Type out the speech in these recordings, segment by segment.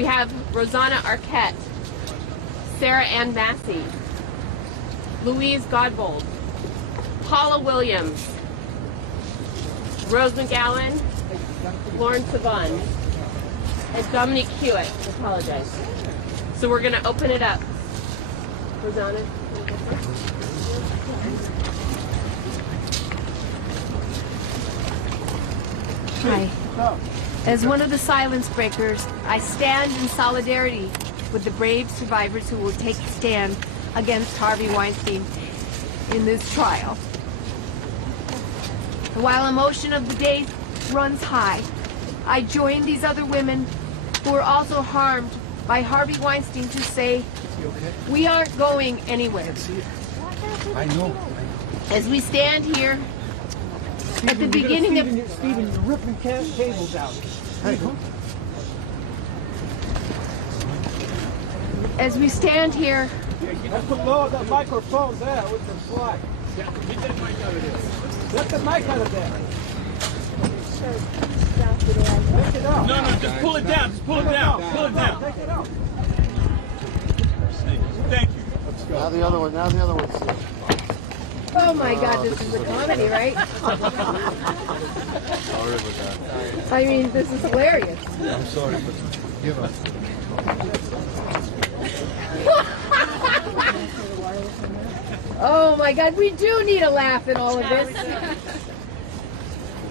We have Rosanna Arquette, Sarah Ann Masse, Louise Godbold, Paula Williams, Rose McGowan, Lauren Sivan, and Dominique Huett. I apologize. So we're going to open it up. Rosanna. Hi. As one of the silence breakers, I stand in solidarity with the brave survivors who will take a stand against Harvey Weinstein in this trial. While emotion of the day runs high, I join these other women who are also harmed by Harvey Weinstein to say, we aren't going anywhere. I know. As we stand here at the beginning of... Steven, you're ripping cables out. Hey. As we stand here... Let's put lower that microphone there with the fly. Get that mic out of there. Get the mic out of there. Take it out. No, just pull it down. Just pull it down. Pull it down. Take it out. Thank you. Let's go. Now the other one. Oh my God, this is a comedy, right? Sorry about that. I mean, this is hilarious. Yeah, I'm sorry, but give up. Oh my God, we do need a laugh in all of this.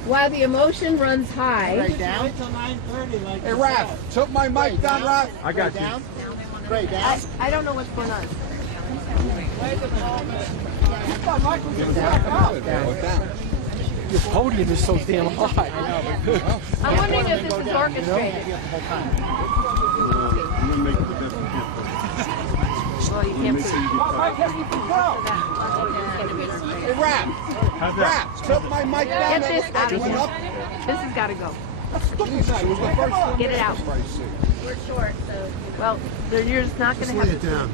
While the emotion runs high. Right down. Hey, Raph, took my mic down, Raph. I got you. Down. Right down. I don't know what's going on. Your podium is so damn high. I'm wondering if this is orchestrated. Well, you can't see. Hey, Raph, took my mic down. Get this out of here. This has got to go. Get it out. We're short, so. Well, you're just not going to have it there.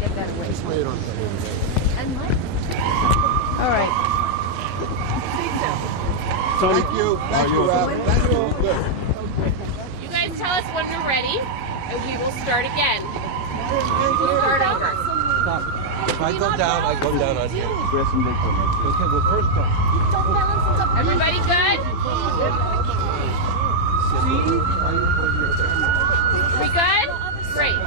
Get that away. Just lay it on. All right. Thank you. Thank you, Raph. Thank you. Good. You guys tell us when we're ready, and we will start again. We'll start over. If I go down, I go down on you. Okay, well, first go. Everybody good? We good? Great.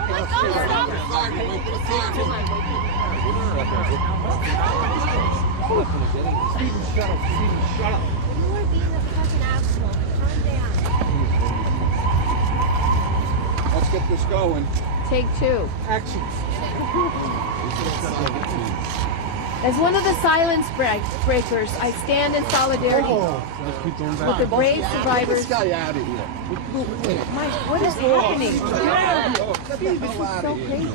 Steven, shut up. You are being a fucking asshole. Calm down. Let's get this going. Take two. Action. As one of the silence breakers, I stand in solidarity with the brave survivors. Get this guy out of here. Mike, what is happening? Get the hell out of here.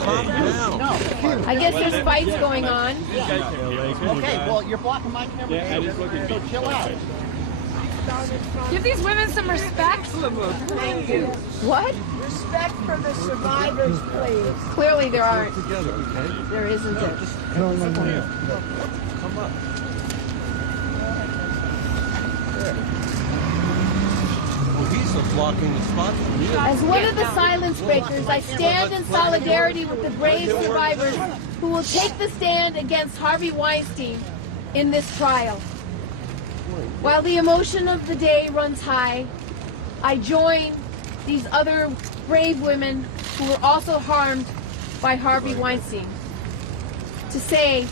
Calm down. I guess there's fights going on. Okay, well, you're blocking my camera, so chill out. Give these women some respect. Thank you. What? Respect for the survivors, please. Clearly there aren't. Together, okay? There isn't it. Come up. Well, he's blocking the spot from you. As one of the silence breakers, I stand in solidarity with the brave survivors who will take the stand against Harvey Weinstein in this trial. While the emotion of the day runs high, I join these other brave women who were also harmed by Harvey Weinstein to say,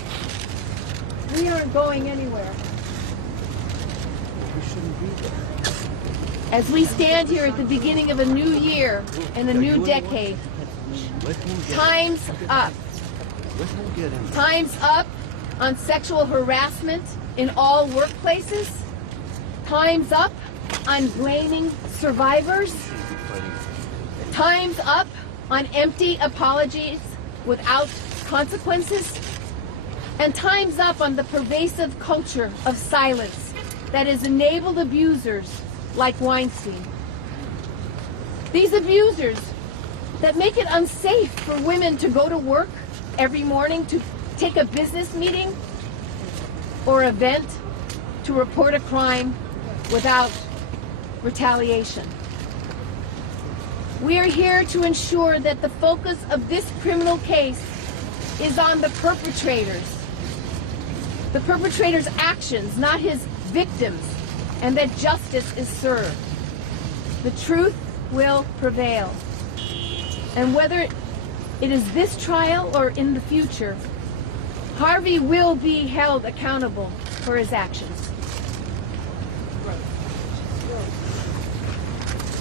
we aren't going anywhere. We shouldn't be there. As we stand here at the beginning of a new year and a new decade, time's up. Time's up on sexual harassment in all workplaces. Time's up on blaming survivors. Time's up on empty apologies without consequences. And time's up on the pervasive culture of silence that has enabled abusers like Weinstein. These abusers that make it unsafe for women to go to work every morning, to take a business meeting or event, to report a crime without retaliation. We are here to ensure that the focus of this criminal case is on the perpetrators' actions, not his victims, and that justice is served. The truth will prevail. And whether it is this trial or in the future, Harvey will be held accountable for his actions.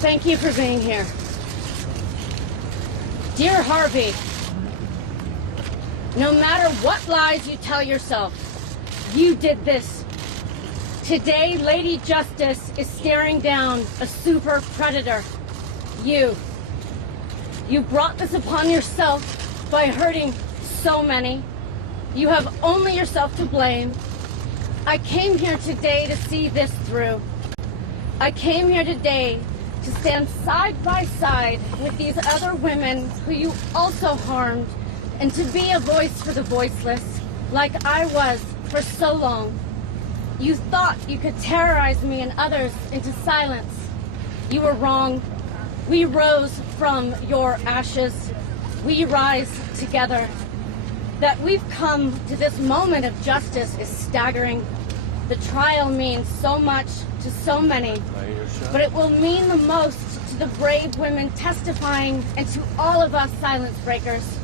Thank you for being here. Dear Harvey, no matter what lies you tell yourself, you did this. Today, Lady Justice is staring down a super predator. You brought this upon yourself by hurting so many. You have only yourself to blame. I came here today to see this through. I came here today to stand side by side with these other women who you also harmed, and to be a voice for the voiceless, like I was for so long. You thought you could terrorize me and others into silence. You were wrong. We rose from your ashes. We rise together. That we've come to this moment of justice is staggering. The trial means so much to so many, but it will mean the most to the brave women testifying and to all of us silence breakers.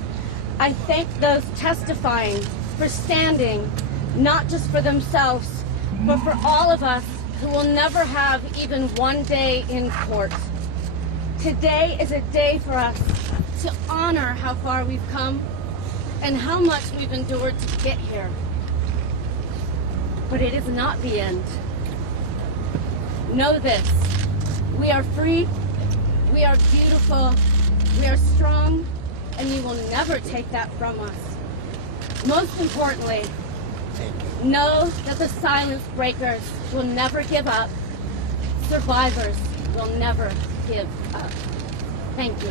I thank those testifying for standing, not just for themselves, but for all of us who will never have even one day in court. Today is a day for us to honor how far we've come and how much we've endured to get here. But it is not the end. Know this, we are free, we are beautiful, we are strong, and you will never take that from us. Most importantly, know that the silence breakers will never give up. Survivors will never give up. Thank you.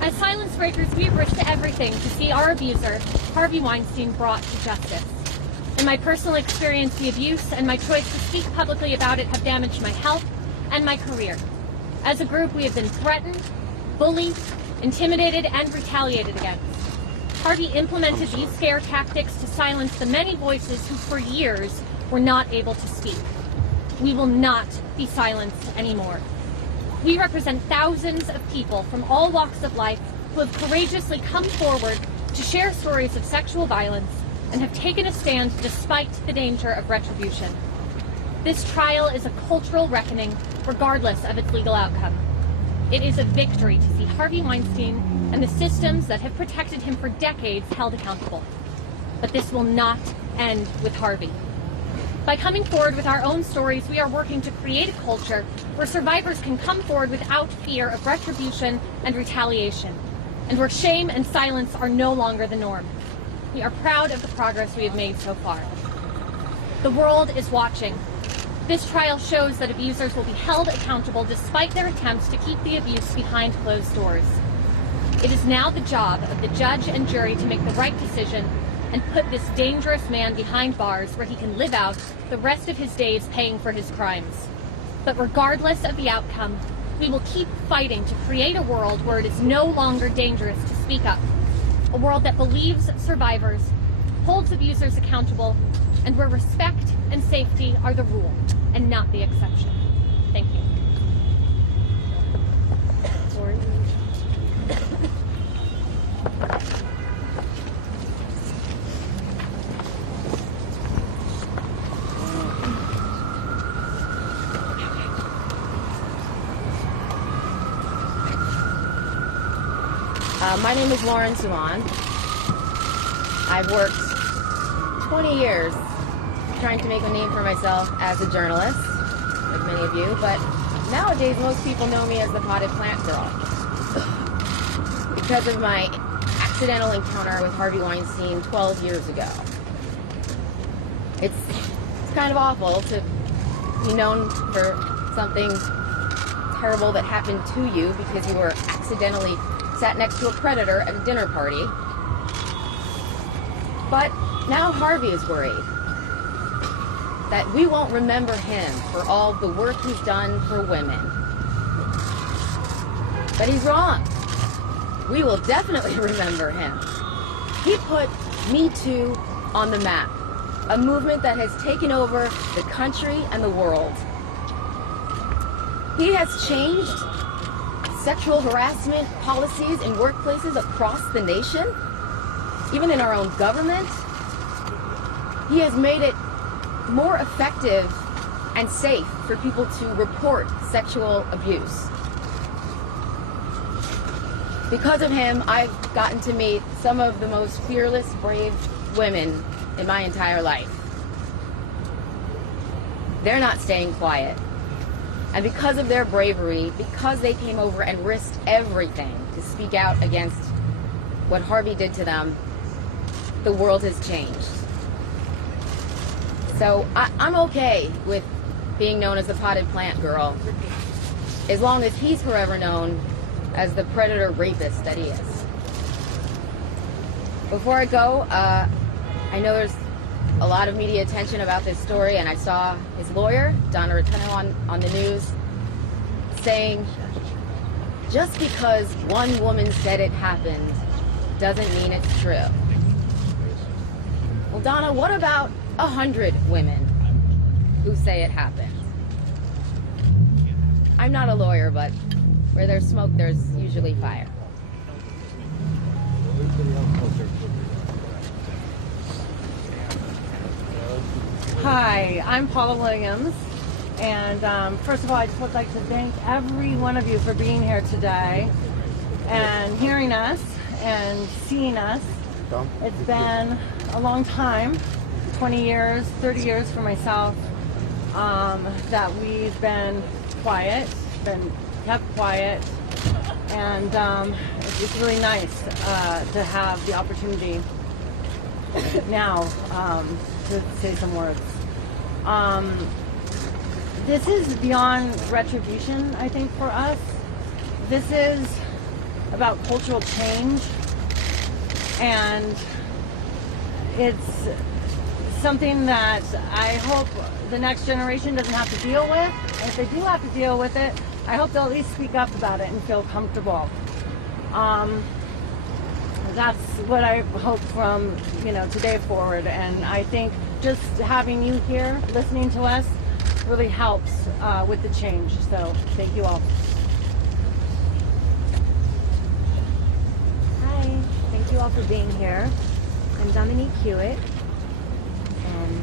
As silence breakers, we risked everything to see our abuser, Harvey Weinstein, brought to justice. In my personal experience, the abuse and my choice to speak publicly about it have damaged my health and my career. As a group, we have been threatened, bullied, intimidated, and retaliated against. Harvey implemented these scare tactics to silence the many voices who for years were not able to speak. We will not be silenced anymore. We represent thousands of people from all walks of life who have courageously come forward to share stories of sexual violence and have taken a stand despite the danger of retribution. This trial is a cultural reckoning, regardless of its legal outcome. It is a victory to see Harvey Weinstein and the systems that have protected him for decades held accountable. But this will not end with Harvey. By coming forward with our own stories, we are working to create a culture where survivors can come forward without fear of retribution and retaliation, and where shame and silence are no longer the norm. We are proud of the progress we have made so far. The world is watching. This trial shows that abusers will be held accountable despite their attempts to keep the abuse behind closed doors. It is now the job of the judge and jury to make the right decision and put this dangerous man behind bars where he can live out the rest of his days paying for his crimes. But regardless of the outcome, we will keep fighting to create a world where it is no longer dangerous to speak up. A world that believes survivors, holds abusers accountable, and where respect and safety are the rule and not the exception. Thank you. My name is Sivan. I've worked 20 years trying to make a name for myself as a journalist, like many of you, but nowadays most people know me as the potted plant girl because of my accidental encounter with Harvey Weinstein 12 years ago. It's kind of awful to be known for something terrible that happened to you because you were accidentally sat next to a predator at a dinner party. But now Harvey is worried that we won't remember him for all the work he's done for women. But he's wrong. We will definitely remember him. He put Me Too on the map, a movement that has taken over the country and the world. He has changed sexual harassment policies in workplaces across the nation, even in our own government. He has made it more effective and safe for people to report sexual abuse. Because of him, I've gotten to meet some of the most fearless, brave women in my entire life. They're not staying quiet. And because of their bravery, because they came over and risked everything to speak out against what Harvey did to them, the world has changed. So I'm okay with being known as the potted plant girl, as long as he's forever known as the predator rapist that he is. Before I go, I know there's a lot of media attention about this story, and I saw his lawyer, Donna Rosanna, on the news saying, just because one woman said it happened doesn't mean it's true. Well, Donna, what about 100 women who say it happened? I'm not a lawyer, but where there's smoke, there's usually fire. Hi, I'm Paula Williams, and first of all, I just would like to thank every one of you for being here today and hearing us and seeing us. It's been a long time, 20 years, 30 years for myself, that we've been quiet, been kept quiet, and it's really nice to have the opportunity now to say some words. This is beyond retribution, I think, for us. This is about cultural change, and it's something that I hope the next generation doesn't have to deal with. And if they do have to deal with it, I hope they'll at least speak up about it and feel comfortable. That's what I hope from, today forward. And I think just having you here, listening to us, really helps with the change. So thank you all. Hi, thank you all for being here. I'm Dominique Huett, and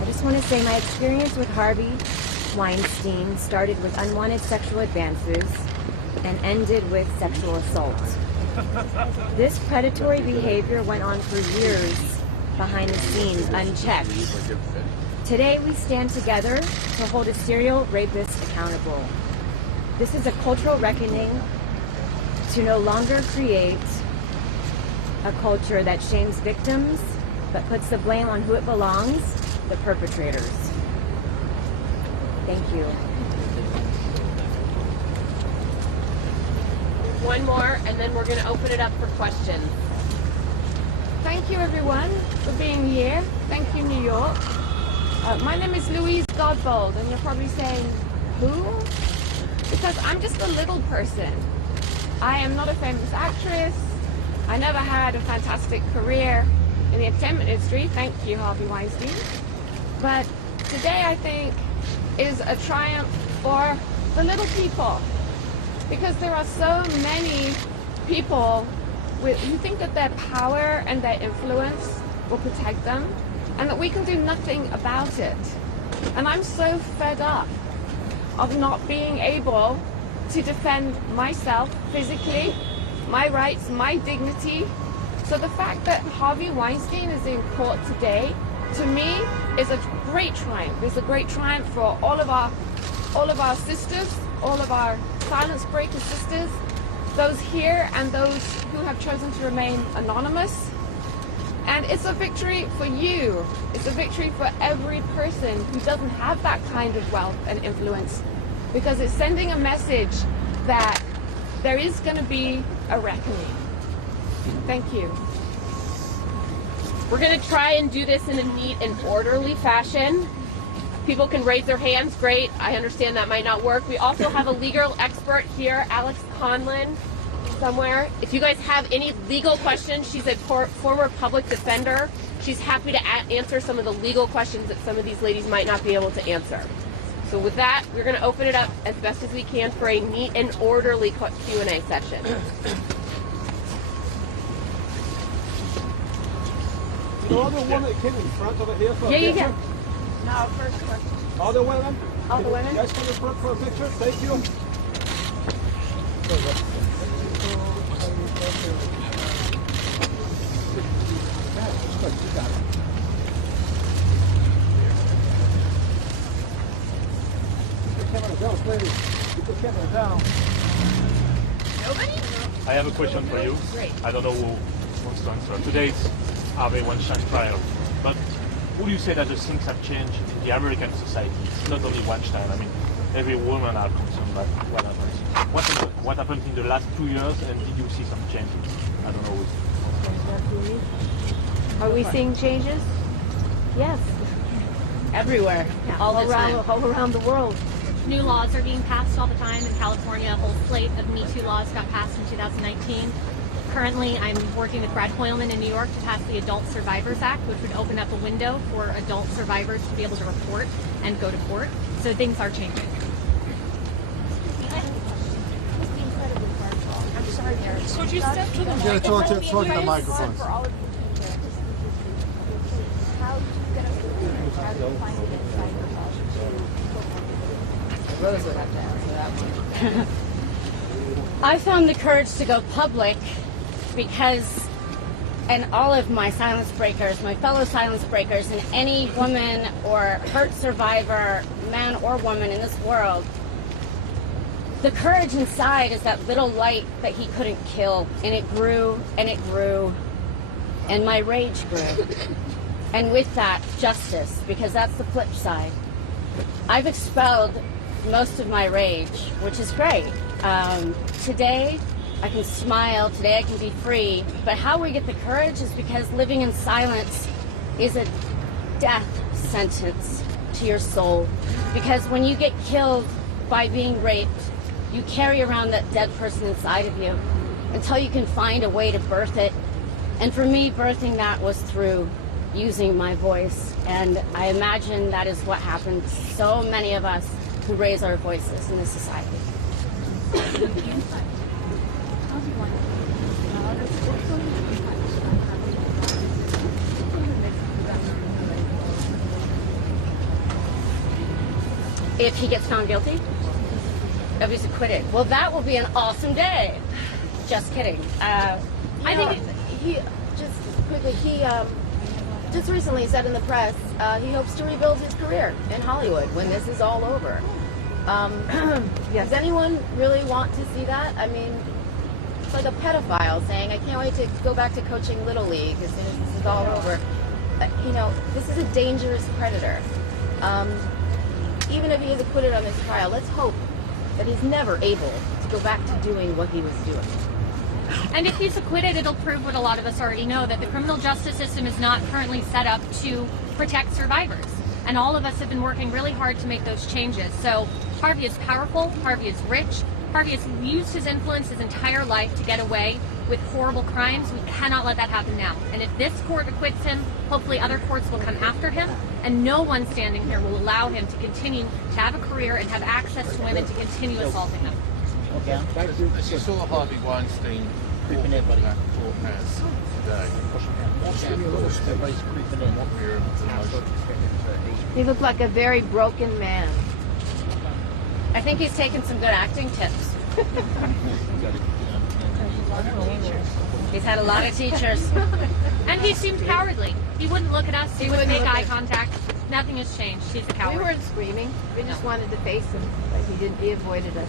I just want to say my experience with Harvey Weinstein started with unwanted sexual advances and ended with sexual assault. This predatory behavior went on for years behind the scenes, unchecked. Today we stand together to hold a serial rapist accountable. This is a cultural reckoning to no longer create a culture that shames victims but puts the blame on who it belongs, the perpetrators. Thank you. One more, and then we're going to open it up for questions. Thank you, everyone, for being here. Thank you, New York. My name is Louise Godbold, and you're probably saying, who? Because I'm just a little person. I am not a famous actress. I never had a fantastic career in the entertainment industry. Thank you, Harvey Weinstein. But today, I think, is a triumph for the little people. Because there are so many people who think that their power and their influence will protect them, and that we can do nothing about it. And I'm so fed up of not being able to defend myself physically, my rights, my dignity. So the fact that Harvey Weinstein is in court today, to me, is a great triumph. It's a great triumph for all of our sisters, all of our silence breaker sisters, those here and those who have chosen to remain anonymous. And it's a victory for you. It's a victory for every person who doesn't have that kind of wealth and influence, because it's sending a message that there is going to be a reckoning. Thank you. We're going to try and do this in a neat and orderly fashion. People can raise their hands, great. I understand that might not work. We also have a legal expert here, Alex Conlon, somewhere. If you guys have any legal questions, she's a former public defender. She's happy to answer some of the legal questions that some of these ladies might not be able to answer. So with that, we're going to open it up as best as we can for a neat and orderly Q&A session. The other one that came in front over here for a Yeah, you picture? can. No, first question. All the women? All the women? You guys come in front for a picture? Thank you. Keep the camera down. Nobody? I have a question for you. Great. I don't know who wants to answer. Today it's Harvey Weinstein trial. But would you say that the things have changed in the American society? It's not only Weinstein. I mean, every woman are concerned about what happens. What happened in the last 2 years, and did you see some changes? I don't know. Are we seeing changes? Yes. Everywhere. Yeah, all around the world. New laws are being passed all the time. In California, a whole slate of Me Too laws got passed in 2019. Currently, I'm working with Brad Hoylman in New York to pass the Adult Survivors Act, which would open up a window for adult survivors to be able to report and go to court. So things are changing. I'm sorry, Eric. Could you step to the microphone? You gotta talk to the microphone. For all of you how did you get up the How did you find it inside yourself? Rose would have to answer that one. I found the courage to go public because, and all of my silence breakers, my fellow silence breakers, and any woman or hurt survivor, man or woman in this world, the courage inside is that little light that he couldn't kill, and it grew and it grew, and my rage grew. And with that, justice, because that's the flip side. I've expelled most of my rage, which is great. Today, I can smile, today I can be free, but how we get the courage is because living in silence is a death sentence to your soul. Because when you get killed by being raped, you carry around that dead person inside of you until you can find a way to birth it. And for me, birthing that was through using my voice. And I imagine that is what happened to so many of us who raise our voices in this society. If he gets found guilty, if he's acquitted, well, that will be an awesome day. Just kidding. I think he just quickly just recently said in the press he hopes to rebuild his career in Hollywood when this is all over. Yes. Does anyone really want to see that? I mean, it's like a pedophile saying, "I can't wait to go back to coaching Little League as soon as this is all over." You know, this is a dangerous predator. Even if he is acquitted on this trial, let's hope that he's never able to go back to doing what he was doing. And if he's acquitted, it'll prove what a lot of us already know, that the criminal justice system is not currently set up to protect survivors. And all of us have been working really hard to make those changes. So Harvey is powerful, Harvey is rich, Harvey has used his influence his entire life to get away with horrible crimes. We cannot let that happen now. And if this court acquits him, hopefully other courts will come after him, and no one standing here will allow him to continue to have a career and have access to women to continue assaulting them. Okay. As you saw Harvey Weinstein creeping in, buddy. Today. He looked like a very broken man. I think he's taken some good acting tips. He's had a lot of teachers. And he seemed cowardly. He wouldn't look at us. He wouldn't make eye contact. Nothing has changed. He's a coward. We weren't screaming. We just wanted to face him, but he didn't. He avoided us.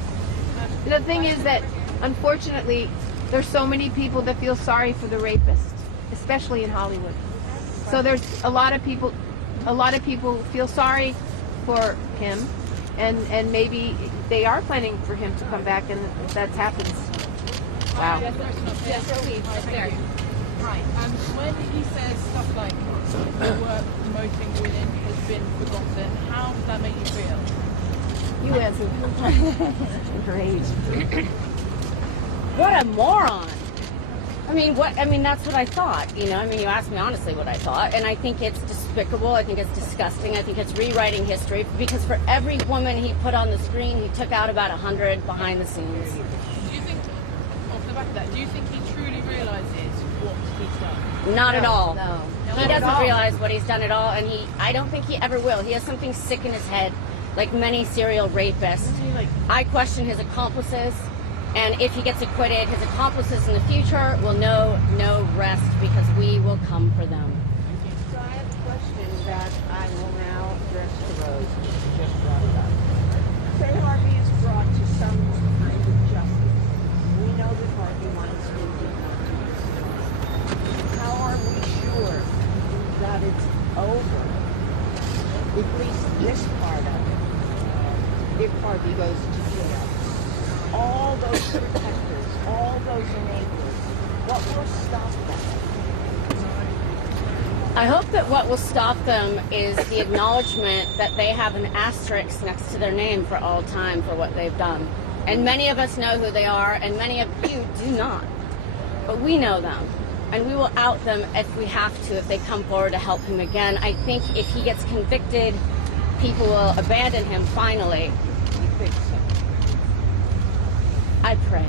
The thing is that, unfortunately, there's so many people that feel sorry for the rapist, especially in Hollywood. So there's a lot of people feel sorry for him, and maybe they are planning for him to come back, and if that happens, Wow. Yes, Louise, there. Right. When he says stuff like the work promoting women has been forgotten, how does that make you feel? You answer. Great. What a moron. I mean, that's what I thought, you know. I mean, you asked me honestly what I thought, and I think it's despicable. I think it's disgusting. I think it's rewriting history, because for every woman he put on the screen, he took out about 100 behind the scenes. Do you think, off the back of that, do you think he truly realizes what he's done? Not at all. No. He doesn't realize what he's done at all, and I don't think he ever will. He has something sick in his head, like many serial rapists. I question his accomplices. And if he gets acquitted, his accomplices in the future will know no rest, because we will come for them. So I have a question that I will now address to Rose, because she just brought it up. Say Harvey is brought to some kind of justice. We know that Harvey Weinstein did not do this. How are we sure that it's over? At least this part of it. If Harvey goes to jail. All those protectors, all those enablers, what will stop that? I hope that what will stop them is the acknowledgement that they have an asterisk next to their name for all time for what they've done. And many of us know who they are, and many of you do not. But we know them, and we will out them if we have to, if they come forward to help him again. I think if he gets convicted, people will abandon him finally. I pray.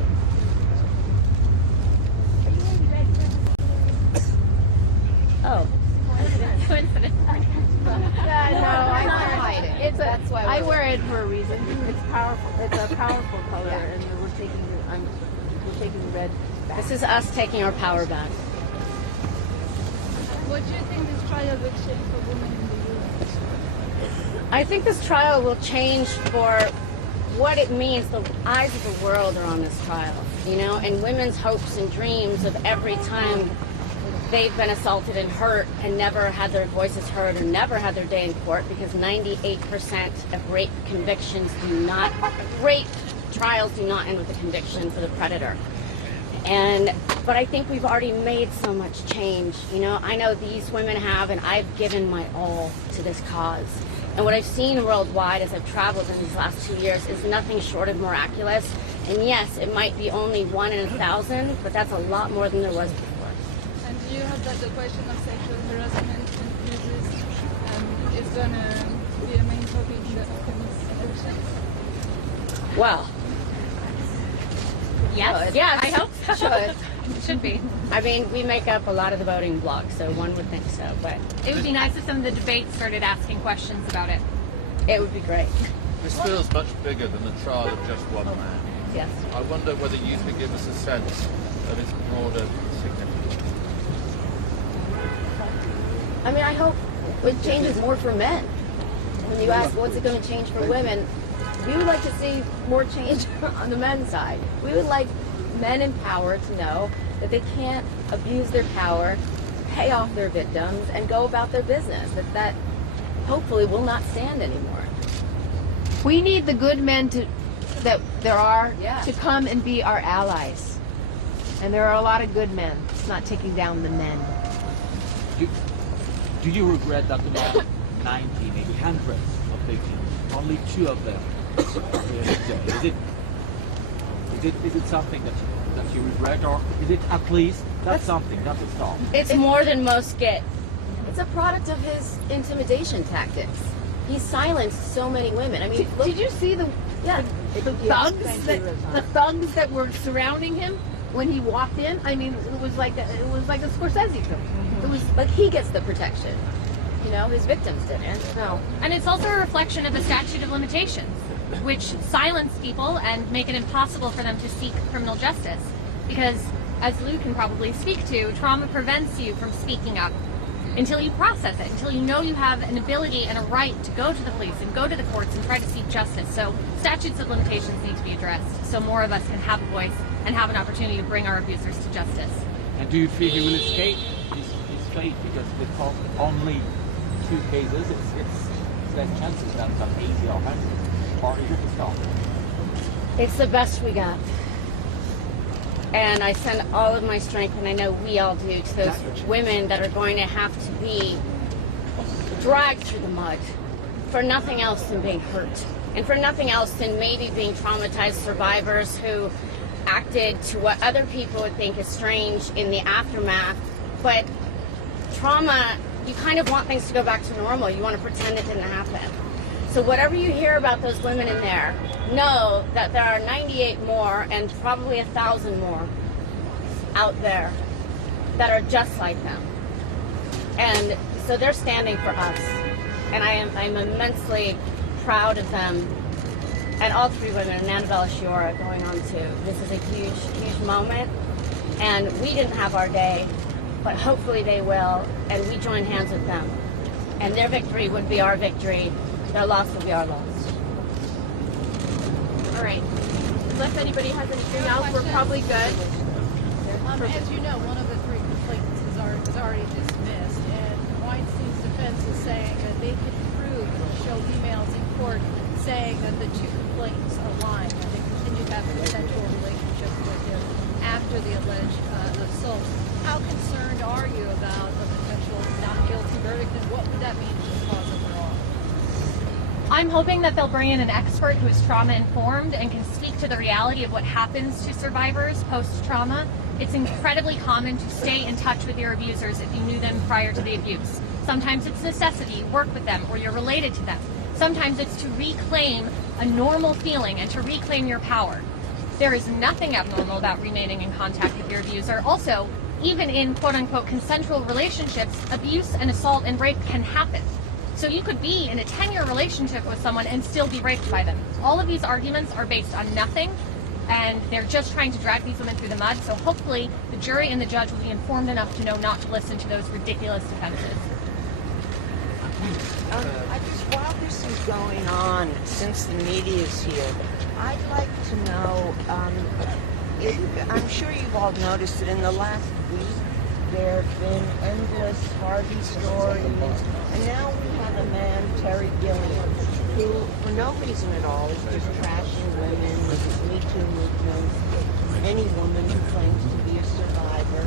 Oh. Coincidence. Yeah, no, I hide it. It's That's why I wear it for a reason. It's powerful. It's a powerful color, and we're taking the red back. This is us taking our power back. What do you think this trial will change for women in the U.S.? I think this trial will change for what it means. The eyes of the world are on this trial, you know, and women's hopes and dreams of every time they've been assaulted and hurt and never had their voices heard or never had their day in court, because 98% of rape convictions rape trials do not end with a conviction for the predator. But I think we've already made so much change, you know. I know these women have, and I've given my all to this cause. And what I've seen worldwide as I've traveled in these last 2 years is nothing short of miraculous. And yes, it might be only 1 in 1,000, but that's a lot more than there was before. And do you have that the question of sexual harassment and abuses is going to be a main topic in the upcoming elections? Well, Yes, I hope so. Should be. I mean, we make up a lot of the voting bloc, so one would think so, but It would be nice if some of the debates started asking questions about it. it would be great. This feels much bigger than the trial of just one man. Yes. I wonder whether you could give us a sense of its broader significance. I mean, I hope it changes more for men. When you ask what's it going to change for women, we would like to see more change on the men's side. We would like men in power to know that they can't abuse their power, pay off their victims, and go about their business. That hopefully will not stand anymore. We need the good men that there are to come and be our allies. And there are a lot of good men. It's not taking down the men. Do you regret that about 90, maybe hundreds of victims, only 2 of them are here today? Is it something that you regret, or is it at least that's something, that's a start? It's more than most get. It's a product of his intimidation tactics. He silenced so many women. I mean, Did you see the thugs that were surrounding him when he walked in? I mean, it was like a Scorsese film. It was like he gets the protection. You know, his victims didn't. No. And it's also a reflection of the statute of limitations, which silence people and make it impossible for them to seek criminal justice. Because, as Lou can probably speak to, trauma prevents you from speaking up until you process it, until you know you have an ability and a right to go to the police and go to the courts and try to seek justice. So statutes of limitations need to be addressed so more of us can have a voice and have an opportunity to bring our abusers to justice. And do you feel he will escape his fate because because only 2 cases, it's less chances than some 80 or 100? Or is it a start? It's the best we got. And I send all of my strength, and I know we all do, to those women that are going to have to be dragged through the mud for nothing else than being hurt, and for nothing else than maybe being traumatized survivors who acted to what other people would think is strange in the aftermath. But trauma, you kind of want things to go back to normal. You want to pretend it didn't happen. So whatever you hear about those women in there, know that there are 98 more and probably 1,000 more out there that are just like them. And so they're standing for us. And I'm immensely proud of them. And all three women, and Annabella Shiora going on too. This is a huge, huge moment. And we didn't have our day, but hopefully they will. And we join hands with them. And their victory would be our victory. Their loss will be our loss. All right. Unless anybody has anything else, we're probably good. As you know, one of the three complainants is already dismissed, and Weinstein's defense is saying that they can prove and show emails in court saying that the two complainants are lying, that they continued to have a consensual relationship with him after the alleged assault. How concerned are you about a potential not guilty verdict, and what would that mean for the cause overall? I'm hoping that they'll bring in an expert who is trauma-informed and can speak to the reality of what happens to survivors post-trauma. It's incredibly common to stay in touch with your abusers if you knew them prior to the abuse. Sometimes it's necessity, work with them, or you're related to them. Sometimes it's to reclaim a normal feeling and to reclaim your power. There is nothing abnormal about remaining in contact with your abuser. Also, even in quote-unquote consensual relationships, abuse and assault and rape can happen. So you could be in a 10-year relationship with someone and still be raped by them. All of these arguments are based on nothing, and they're just trying to drag these women through the mud. So hopefully the jury and the judge will be informed enough to know not to listen to those ridiculous defenses. While this is going on, since the media is here, I'd like to know, I'm sure you've all noticed that in the last week, there have been endless Harvey stories, and now we have a man, Terry Gilliam, who, for no reason at all, is just trashing women with his Me Too movement, any woman who claims to be a survivor.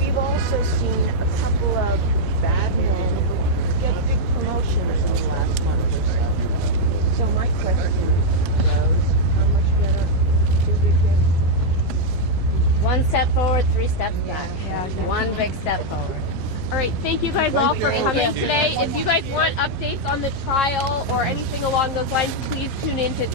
We've also seen a couple of bad men get big promotions in the last month or so. So my question goes, how much better do we get? One step forward, 3 steps back. One big step forward. All right, thank you guys all for coming today. If you guys want updates on the trial or anything along those lines, please tune in to